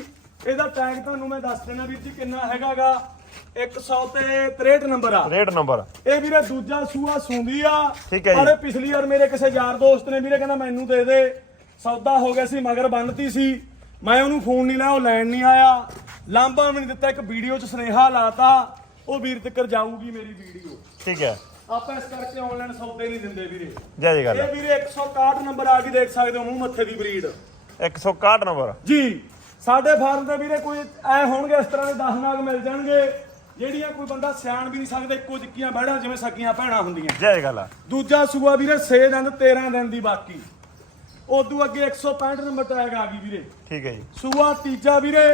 ਇਹਦਾ ਟੈਗ ਤੁਹਾਨੂੰ ਮੈਂ ਦੱਸ ਦੇਣਾ ਵੀਰ ਜੀ ਕਿੰਨਾ ਹੈਗਾਗਾ। 100 ਤੇ 63 ਨੰਬਰ ਆ। Rate number. ਇਹ ਵੀਰੇ ਦੂਜਾ ਸੂਆ ਸੁੰਦੀ ਆ। ਠੀਕ ਹੈ ਜੀ। ਇਹ ਪਿਛਲੀ ਵਾਰ ਮੇਰੇ ਕਿਸੇ ਯਾਰ ਦੋਸਤ ਨੇ ਵੀਰੇ ਕਹਿੰਦਾ ਮੈਨੂੰ ਦੇ ਦੇ। ਸੌਦਾ ਹੋ ਗਿਆ ਸੀ ਮਗਰ ਬੰਨਤੀ ਸੀ। ਮੈਂ ਉਹਨੂੰ ਫੋਨ ਨਹੀਂ ਲਾਇਆ ਉਹ ਲੈਣ ਨਹੀਂ ਆਇਆ। ਲਾਂਬਾ ਵੀ ਨਹੀਂ ਦਿੱਤਾ ਇੱਕ ਵੀਡੀਓ 'ਚ ਸੁਨੇਹਾ ਲਾਤਾ। ਉਹ ਵੀਰ ਤੱਕ ਜਾਊਗੀ ਮੇਰੀ ਵੀਡੀਓ। ਠੀਕ ਹੈ। ਆਪਾਂ ਇਸ ਕਰਕੇ ਆਨਲਾਈਨ ਸੌਦੇ ਨਹੀਂ ਦਿੰਦੇ ਵੀਰੇ। ਜੈ ਜੀ ਗੱਲ। ਇਹ ਵੀਰੇ 161 ਨੰਬਰ ਆ ਕੇ ਦੇਖ ਸਕਦੇ ਹੋ ਮੂੰਹ ਮੱਥੇ ਦੀ ਬਰੀਡ। 161 ਨੰਬਰ। ਜੀ। ਸਾਡੇ ਫਾਰਮ ਤੇ ਵੀਰੇ ਕੋਈ ਐ ਹੋਣਗੇ ਇਸ ਤਰ੍ਹਾਂ ਦੇ 10 ਨਾਗ ਮਿਲ ਜਾਣਗੇ ਜਿਹੜੀਆਂ ਕੋਈ ਬੰਦਾ ਸਿਆਣ ਵੀ ਨਹੀਂ ਸਕਦਾ ਇੱਕੋ ਜਿੱਕੀਆਂ ਬਹਿੜਾ ਜਿਵੇਂ ਸਕੀਆਂ ਭੈਣਾਂ ਹੁੰਦੀਆਂ। ਜੈ ਗੱਲ ਆ। ਦੂਜਾ ਸੂਆ ਵੀਰੇ 6 ਦਿਨ 13 ਦਿਨ ਦੀ ਬਾਕੀ। ਉਦੋਂ ਅੱਗੇ 165 ਨੰਬਰ ਟੈਗ ਆ ਗਈ ਵੀਰੇ। ਠੀਕ ਹੈ ਜੀ। ਸੂਆ ਤੀਜਾ ਵੀਰੇ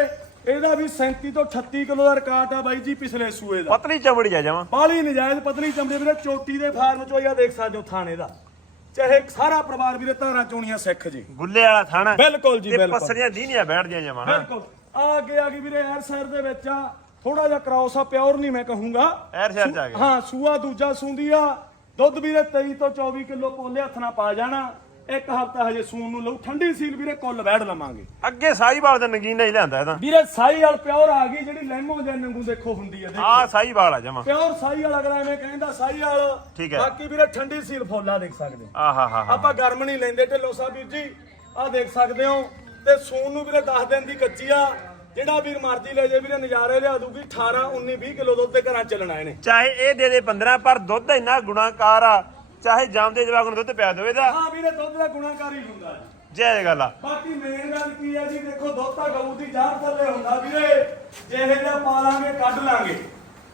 ਇਹਦਾ ਵੀ 37 ਤੋਂ 38 ਕਿਲੋ ਦਾ ਰਿਕਾਰਡ ਆ ਬਾਈ ਜੀ ਪਿਛਲੇ ਸੂਏ ਦਾ। ਪਤਲੀ ਚਮੜੀ ਆ ਜਾਵਾਂ ਬਾਲੀ ਨਜਾਇਜ਼ ਪਤਲੀ ਚਮੜੇ ਵੀਰੇ ਚੋਟੀ ਦੇ ਫਾਰਮ ਚੋਂ ਆ ਦੇਖ ਸਕਦੇ ਹੋ ਥਾਣੇ ਦਾ। ਚਾਹੇ ਸਾਰਾ ਪਰਿਵਾਰ ਵੀਰੇ ਧਾਰਾਂ ਚੋਣੀਆਂ ਸਿੱਖ ਜੀ। ਗੁੱਲੇ ਵਾਲਾ ਥਾਣਾ ਬਿਲਕੁਲ ਜੀ ਤੇ ਬਿਲਕੁਲ। ਪਸਰੀਆਂ ਦੀਨੀਆਂ ਬੈਠਦੀਆਂ ਜਾਵਾਂ ਹਾਂ। ਬਿਲਕੁਲ। ਆ ਅੱਗੇ ਆ ਗਈ ਵੀਰੇ ਐਰ ਸਾਈਡ ਦੇ ਵਿੱਚ ਆ। ਥੋੜਾ ਜਿਹਾ ਕ੍ਰਾਸ ਆ ਪਿਓਰ ਨਹੀਂ ਮੈਂ ਕਹੂੰਗਾ। ਐਰ ਸ਼ਹਿਰ ਚ ਆ ਹਾਂ ਸੂਆ ਦੂਜਾ ਸੂੰਦੀ ਆ। ਦੁੱਧ ਵੀਰੇ 23 ਤੋਂ 24 ਕਿਲੋ ਪੋਲੇ ਹੱਥ ਨਾਲ ਪਾ ਜਾਣਾ। ਇੱਕ ਹਫਤਾ ਹਜੇ ਸੂਣ ਨੂੰ ਲਊ ਠੰਡੀ ਸੀਲ ਵੀਰੇ ਕੁੱਲ ਵੈੜ ਲਵਾਂਗੇ। ਅੱਗੇ ਸਾਈਵਾਲ ਦਾ ਨਗੀਨਾ ਹੀ ਲਿਆਂਦਾ ਇਹਦਾ ਵੀਰੇ ਸਾਈ ਵਾਲ ਪਿਓਰ ਆ ਗਈ ਜਿਹੜੀ ਲੈਮੋ ਦੇ ਨੰਗੂ ਦੇਖੋ ਹੁੰਦੀ ਆ ਦੇਖੋ। ਆ ਸਾਈਵਾਲ ਆ ਜਾਵਾਂ ਪਿਓਰ ਸਾਈ ਵਾਲਾ ਅਗਲਾ ਐਵੇਂ ਕਹਿੰਦਾ ਸਾਈ ਵਾਲ ਠੀਕ ਹੈ। ਬਾਕੀ ਵੀਰੇ ਠੰਡੀ ਸੀਲ ਫੋਲਾ ਦੇਖ ਸਕਦੇ ਹੋ। ਆਹਾ ਹਾ ਹਾ ਆਪਾਂ ਗਰਮ ਨਹੀਂ ਲੈਂਦੇ ਢਿੱਲੋਂ ਸਾਹਿਬ ਵੀਰ ਜੀ ਆਹ ਦੇਖ ਸਕਦੇ ਹੋ। ਤੇ ਸੂਨ ਨੂੰ ਵੀਰੇ 10 ਦਿਨ ਦੀ ਕੱਚੀ ਆ ਜਿਹੜਾ ਵੀਰ ਮਰਜ਼ੀ ਲੈ ਜੇ ਵੀਰੇ ਨਜ਼ਾਰੇ ਲਿਆ ਦੂਗੀ 18 19 20 ਕਿਲੋ ਦੁੱਧ ਦੇ ਘਰਾਂ ਚੱਲਣਾ ਇਹਨੇ। ਚਾਹੇ ਇਹ ਦੇ ਦੇ 15 ਪਰ ਦੁੱਧ ਇੰਨਾ ਗੁਣਾਕਾਰ ਆ ਚਾਹੇ ਜਾਂਦੇ ਜਵਾਕ ਨੂੰ ਦੁੱਧ ਪਿਆ ਦੇਵੇ ਦਾ ਹਾਂ ਵੀਰੇ ਦੁੱਧ ਦਾ ਗੁਣਾਕਾਰ ਹੀ ਹੁੰਦਾ ਹੈ। ਜੈ ਗੱਲ। ਆ ਬਾਕੀ ਮੇਨ ਗੱਲ ਕੀ ਹੈ ਜੀ ਦੇਖੋ ਦੁੱਧ ਤਾਂ ਗਊ ਦੀ ਜਾਨ ਥੱਲੇ ਹੁੰਦਾ ਵੀਰੇ। ਜਿਹੇ ਜਿਹਾ ਪਾਲਾਂਗੇ ਕੱਢ ਲਾਂਗੇ।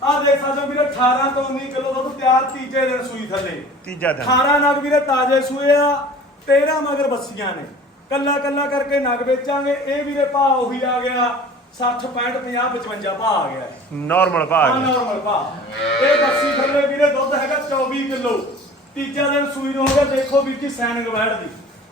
ਆਹ ਦੇਖ ਸਕਦੇ ਹੋ ਵੀਰੇ 18 ਤੋਂ 19 ਕਿਲੋ ਦੁੱਧ ਤਿਆਰ ਤੀਜੇ ਦਿਨ ਸੂਈ ਥੱਲੇ। ਤੀਜਾ ਦਿਨ। 18 ਨਗ ਵੀਰੇ ਤਾਜ਼ੇ ਸੂਏ ਆ 13 ਮਗਰ ਬੱਸੀਆਂ ਨੇ। ਕੱਲਾ ਕੱਲਾ ਕਰਕੇ ਨਗ ਵੇਚਾਂਗੇ ਇਹ ਵੀਰੇ ਭਾਅ ਉਹੀ ਆ ਗਿਆ 60 65 50 55 ਭਾਅ ਆ ਗਿਆ। ਨਾਰਮਲ ਆ ਭਾਗ ਨਾਰਮਲ ਭਾਅ। ਇਹ ਬੱਸੀ ਥੱਲੇ ਵੀਰੇ ਦੁੱਧ ਹੈਗਾ 24 ਕਿਲੋ। ਤੀਜਾ ਦਿਨ ਸੂਈ ਨੂੰ ਹੋ ਗਿਆ ਦੇਖੋ ਵੀਰ ਜੀ ਸੈਨਿਕ ਵੈੜ ਦੀ।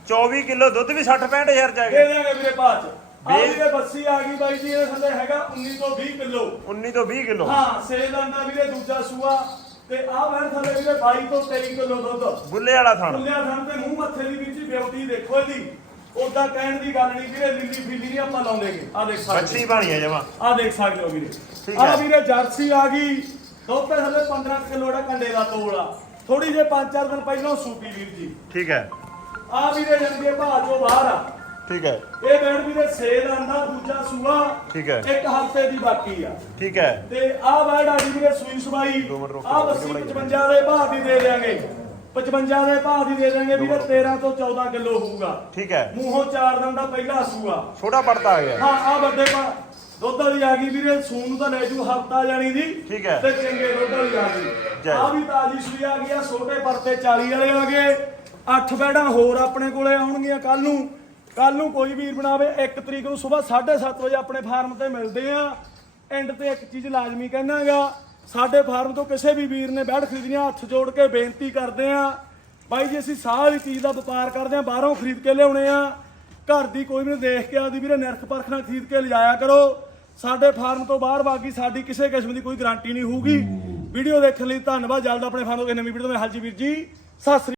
24 ਕਿਲੋ ਦੁੱਧ ਵੀ 60 65000 ਚ ਆ ਦੇ ਗਿਆ ਵੀਰੇ ਬਾਅਦ ਚ। ਵੀਰੇ ਬੱਸੀ ਆ ਗਈ ਬਾਈ ਜੀ ਇਹਦੇ ਥੱਲੇ ਹੈਗਾ 19 ਤੋਂ 20 ਕਿਲੋ। 19 ਤੋਂ 20 ਕਿਲੋ। ਹਾਂ ਸੇਲ ਦਾ ਵੀਰੇ ਦੂਜਾ ਸੂਆ। ਤੇ ਆ ਵੈੜ ਥੱਲੇ ਵੀਰੇ 22 ਤੋਂ 23 ਕਿਲੋ ਦੁੱਧ। ਬੁੱਲੇ ਵਾਲਾ ਥਣ। ਖੁੱਲਿਆ ਥਣ ਤੇ ਮੂੰਹ ਮੱਥੇ ਦੀ ਵੀਰ ਜੀ ਬਿਊਟੀ ਦੇਖੋ ਇਹਦੀ। ਉਦਾਂ ਕਹਿਣ ਦੀ ਗੱਲ ਨਹੀਂ ਵੀਰੇ ਲਿੱਲੀ ਫਿੱਲੀ ਨਹੀਂ ਆਪਾਂ ਲਾਉਂਦੇਗੇ ਆ ਦੇਖ ਸਕਦੇ ਬੱਚੀ ਬਣੀ ਆ ਜਮਾ। ਆ ਦੇਖ ਸਕਦੇ ਹੋ ਵੀਰੇ। ਠੀਕ ਆ ਹੈ। ਵੀਰੇ ਜਰਸੀ ਆ ਗਈ। ਤੇ ਥੱਲੇ 15 ਕਿਲੋ ਦਾ ਕੰਡੇ ਦਾ ਤੋਲ ਥੋੜੀ ਜੇ 5-4 ਦਿਨ ਪਹਿਲਾਂ ਸੂਪੀ ਵੀਰ ਜੀ। ਠੀਕ ਹੈ। ਆ ਵੀਰੇ ਜੰਗੇ ਭਾਅ ਚੋਂ ਬਾਹਰ ਆ। ਠੀਕ ਹੈ। ਇਹ ਬੈਡ ਵੀਰੇ ਸੇਲ ਆਂਦਾ ਦੂਜਾ ਸੂਆ ਠੀਕ ਹੈ। ਇੱਕ ਹਫ਼ਤੇ ਦੀ ਬਾਕੀ ਆ। ਠੀਕ ਹੈ। ਤੇ ਆਹ ਬੈਡ ਆ ਜੀ ਵੀਰੇ ਸੂਈ ਸਵਾਈ। ਜਾਓ, ਬੱਸੀ ਵੀਡੀਓ 55 ਦੇ ਭਾਅ ਦੀ ਦੇ ਦੇਾਂਗੇ 55 ਦੇ ਭਾਅ ਦੀ ਦੇ ਦੇਾਂਗੇ ਵੀਰੇ 13 ਤੋਂ 14 ਕਿਲੋ ਹੋਊਗਾ। ਠੀਕ ਹੈ। ਮੂੰਹੋਂ ਚਾਰ ਦਿਨ ਦਾ ਪਹਿਲਾ ਸੂਆ। ਛੋਟਾ ਪੜਤਾ ਆ ਗਿਆ। ਹਾਂ ਆ ਵੱਡੇ ਪਾ ਦੁੱਧ ਵਾਲੀ ਆ ਗਈ ਵੀਰੇ ਸੂਨ ਨੂੰ ਤਾਂ ਲੈ ਜੂ ਹਫਤਾ ਜਾਣੀ ਦੀ। ਠੀਕ ਹੈ। ਤੇ ਚੰਗੇ ਦੁੱਧ ਵਾਲੀ ਆ ਗਈ। ਆ ਵੀ ਤਾਜੀ ਸੂਈ ਆ ਗਈ ਆ ਛੋਟੇ ਪਰਤੇ 40 ਵਾਲੇ ਆ ਗਏ। ਅੱਠ ਬੈੜਾਂ ਹੋਰ ਆਪਣੇ ਕੋਲੇ ਆਉਣਗੀਆਂ ਕੱਲ ਨੂੰ। ਕੱਲ ਨੂੰ ਕੋਈ ਵੀਰ ਬਣਾਵੇ 1 ਤਰੀਕ ਨੂੰ ਸਵੇਰ 7:30 ਵਜੇ ਆਪਣੇ ਫਾਰਮ ਤੇ ਮਿਲਦੇ ਆ। ਐਂਡ ਤੇ ਇੱਕ ਚੀਜ਼ ਲਾਜ਼ਮੀ ਕਹਿਣਾਗਾ ਸਾਡੇ ਫਾਰਮ ਤੋਂ ਕਿਸੇ ਵੀ ਵੀਰ ਨੇ ਬੈੜ ਖਰੀਦਣੀ ਆ, ਹੱਥ ਜੋੜ ਕੇ ਬੇਨਤੀ ਕਰਦੇ ਆ। ਬਾਈ ਜੀ ਅਸੀਂ ਸਾਰੀ ਚੀਜ਼ ਦਾ ਵਪਾਰ ਕਰਦੇ ਆ ਬਾਹਰੋਂ ਖਰੀਦ ਕੇ ਲਿਆਉਣੇ ਆ। ਘਰ ਦੀ ਕੋਈ ਵੀ ਦੇਖ ਕੇ ਆਦੀ ਵੀਰੇ ਨਿਰਖ ਪਰਖ ਨਾਲ ਖਰੀਦ ਕੇ ਲਿਜਾਇਆ ਕਰੋ। ਸਾਡੇ ਫਾਰਮ ਤੋਂ ਬਾਹਰ ਬਾਕੀ ਸਾਡੀ ਕਿਸੇ ਕਿਸਮ ਦੀ ਕੋਈ ਗਾਰੰਟੀ ਨਹੀਂ ਹੋਊਗੀ। ਵੀਡੀਓ ਦੇਖਣ ਲਈ ਧੰਨਵਾਦ। ਜਲਦ ਆਪਣੇ ਫਾਰਮ ਤੋਂ ਕਿਸੇ ਨਵੀਂ ਵੀਡੀਓ ਵਿੱਚ ਹਾਜੀ ਵੀਰ ਜੀ। ਸਤਿ ਸ੍ਰੀ